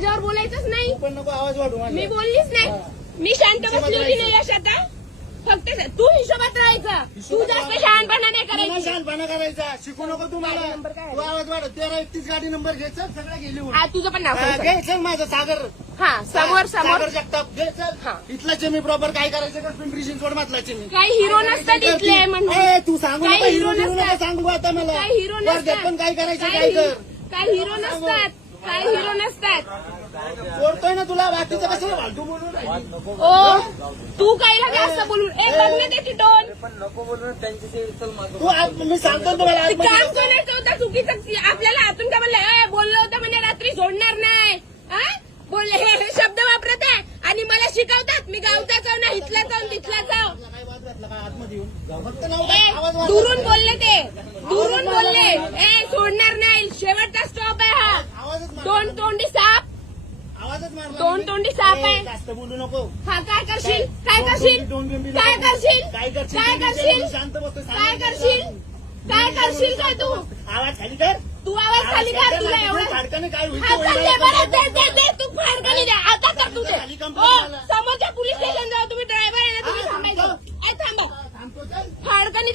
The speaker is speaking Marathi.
माझ्यावर बोलायचंच नाही. पण नको आवाज वाढू माझा. मी बोललीच नाही. मी शांत बसली होती नाही यश आता. फक्त तू हिशोबात राहायचं. तू जास्त शहाणपणा नाही करायची. शहाणपणा करायचा शिकू नको तुम्हाला. तू आवाज वाढ. 1331 गाडी नंबर घ्यायचा सगळं गेली. तुझं पण नाव घ्यायचं माझं सागर. हा समोर सागर जगताप घ्यायचं. इथलाच मी प्रॉपर काय करायचं का पिंपरी चिंचवड मधलाच मी. काही हिरो नसतात इथले म्हणून. तू सांगू नका हिरो नका सांगू आता मला. काही हिरो नसतात. पण काय करायचं काय कर. काही हिरो नसतात. काही हिरो नसतात. बोलतोय ना तुला बाकीचं कसं फालतू बोलून. ओ तू कायला जास्त बोलून एक बघ ना त्याची टोन. पण नको बोलून त्यांच्याशी तू मी सांगतो तुम्हाला काम करायचं होतं चुकीचं. आपल्याला आतून का म्हणलं बोललं होतं म्हणजे रात्री सोडणार नाही. बोलले हे शब्द वापरत आहे आणि मला शिकवतात. मी गावचा जाऊ ना इथला जाऊन तिथला जाऊ. दुरून बोलले ते. दुरून बोलले सोडणार नाही. शेवटचा स्टॉप आहे हा. दोन तोंडी साप. दोन तोंडी साप आहे. जास्त बोलू नको. हा काय करशील. काय करशील. काय करशील. काय करशील. काय करशील. शांत बसतो. काय करशील. काय करशील काय तू. आवाज खाली कर. तू आवाज खाली कर. तुला एवढं फाडकाने काय होईल तू फाडकानी द्या. आता तर तुझ्या